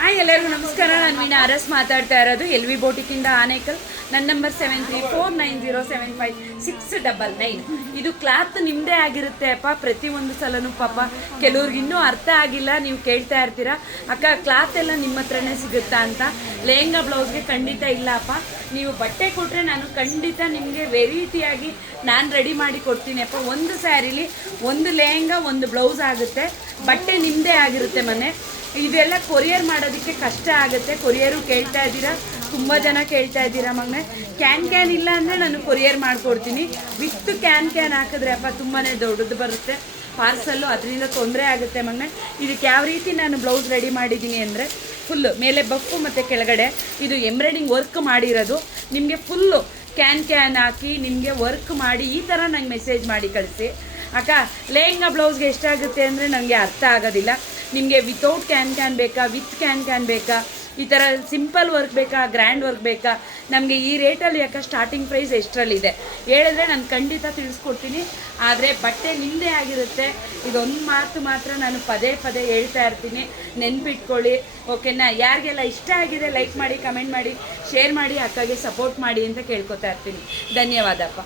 Hi ಎಲ್ಲರಿಗೂ ನಮಸ್ಕಾರ. ನಾನು ಮೀನಾ ಅರಸ್ ಮಾತಾಡ್ತಾ ಇರೋದು ಎಲ್ ವಿ ಬೋಟಿಕ್ಕಿಂದ ಆನೇಕಲ್. ನನ್ನ ನಂಬರ್ 7349075699. ಇದು ಕ್ಲಾತ್ ನಿಮ್ಮದೇ ಆಗಿರುತ್ತೆ ಅಪ್ಪ. ಪ್ರತಿಯೊಂದು ಸಲನೂ ಪಾಪ ಕೆಲವ್ರಿಗೆ ಇನ್ನೂ ಅರ್ಥ ಆಗಿಲ್ಲ. ನೀವು ಕೇಳ್ತಾ ಇರ್ತೀರಾ, ಅಕ್ಕ ಕ್ಲಾತ್ ಎಲ್ಲ ನಿಮ್ಮ ಹತ್ರನೇ ಸಿಗುತ್ತಾ ಅಂತ. ಲೆಹಂಗಾ ಬ್ಲೌಸ್ಗೆ ಖಂಡಿತ ಇಲ್ಲ ಅಪ್ಪ. ನೀವು ಬಟ್ಟೆ ಕೊಟ್ಟರೆ ನಾನು ಖಂಡಿತ ನಿಮಗೆ ವೆರೈಟಿಯಾಗಿ ನಾನು ರೆಡಿ ಮಾಡಿ ಕೊಡ್ತೀನಿ ಅಪ್ಪ. ಒಂದು ಸ್ಯಾರಿಲಿ ಒಂದು ಲೆಹಂಗಾ ಒಂದು ಬ್ಲೌಸ್ ಆಗುತ್ತೆ. ಬಟ್ಟೆ ನಿಮ್ಮದೇ ಆಗಿರುತ್ತೆ ಮನೆ. ಇದೆಲ್ಲ ಕೊರಿಯರ್ ಮಾಡೋದಕ್ಕೆ ಕಷ್ಟ ಆಗುತ್ತೆ. ಕೊರಿಯರು ಕೇಳ್ತಾ ಇದ್ದೀರಾ, ತುಂಬ ಜನ ಕೇಳ್ತಾ ಇದ್ದೀರಾ ಮಗನೆ. ಕ್ಯಾನ್ ಇಲ್ಲ ಅಂದರೆ ನಾನು ಕೊರಿಯರ್ ಮಾಡಿಕೊಡ್ತೀನಿ. ವಿತ್ ಕ್ಯಾನ್ ಹಾಕಿದ್ರೆ ಅಪ್ಪ ತುಂಬಾ ದೊಡ್ಡದು ಬರುತ್ತೆ ಪಾರ್ಸಲ್ಲು, ಅದರಿಂದ ತೊಂದರೆ ಆಗುತ್ತೆ ಮಗನೆ. ಇದಕ್ಕೆ ಯಾವ ರೀತಿ ನಾನು ಬ್ಲೌಸ್ ರೆಡಿ ಮಾಡಿದ್ದೀನಿ ಅಂದರೆ ಫುಲ್ಲು ಮೇಲೆ ಬಫ್ಫು ಮತ್ತು ಕೆಳಗಡೆ ಇದು ಎಂಬ್ರಾಯ್ಡಿಂಗ್ ವರ್ಕ್ ಮಾಡಿರೋದು. ನಿಮಗೆ ಫುಲ್ಲು ಕ್ಯಾನ್ ಹಾಕಿ ನಿಮಗೆ ವರ್ಕ್ ಮಾಡಿ ಈ ಥರ ನಂಗೆ ಮೆಸೇಜ್ ಮಾಡಿ ಕಳಿಸಿ. ಅಕ್ಕ ಲೆಹಂಗಾ ಬ್ಲೌಸ್ಗೆ ಎಷ್ಟಾಗುತ್ತೆ ಅಂದರೆ ನನಗೆ ಅರ್ಥ ಆಗೋದಿಲ್ಲ. ನಿಮಗೆ ವಿತೌಟ್ ಕ್ಯಾನ್ ಬೇಕಾ, ವಿತ್ ಕ್ಯಾನ್ ಬೇಕಾ, ಈ ಥರ ಸಿಂಪಲ್ ವರ್ಕ್ ಬೇಕಾ, ಗ್ರ್ಯಾಂಡ್ ವರ್ಕ್ ಬೇಕಾ, ನಮಗೆ ಈ ರೇಟಲ್ಲಿ ಯಾಕೆ ಸ್ಟಾರ್ಟಿಂಗ್ ಪ್ರೈಸ್ ಎಷ್ಟರಲ್ಲಿದೆ ಹೇಳಿದ್ರೆ ನಾನು ಖಂಡಿತ ತಿಳಿಸ್ಕೊಡ್ತೀನಿ. ಆದರೆ ಬಟ್ಟೆ ನಿಮ್ಮದೇ ಆಗಿರುತ್ತೆ. ಇದೊಂದು ಮಾತು ಮಾತ್ರ ನಾನು ಪದೇ ಪದೇ ಹೇಳ್ತಾ ಇರ್ತೀನಿ, ನೆನ್ಪಿಟ್ಕೊಳ್ಳಿ ಓಕೆನಾ. ಯಾರಿಗೆಲ್ಲ ಇಷ್ಟ ಆಗಿದೆ ಲೈಕ್ ಮಾಡಿ, ಕಮೆಂಟ್ ಮಾಡಿ, ಶೇರ್ ಮಾಡಿ, ಅಕ್ಕಗೆ ಸಪೋರ್ಟ್ ಮಾಡಿ ಅಂತ ಕೇಳ್ಕೊತಾ ಇರ್ತೀನಿ. ಧನ್ಯವಾದಪ್ಪ.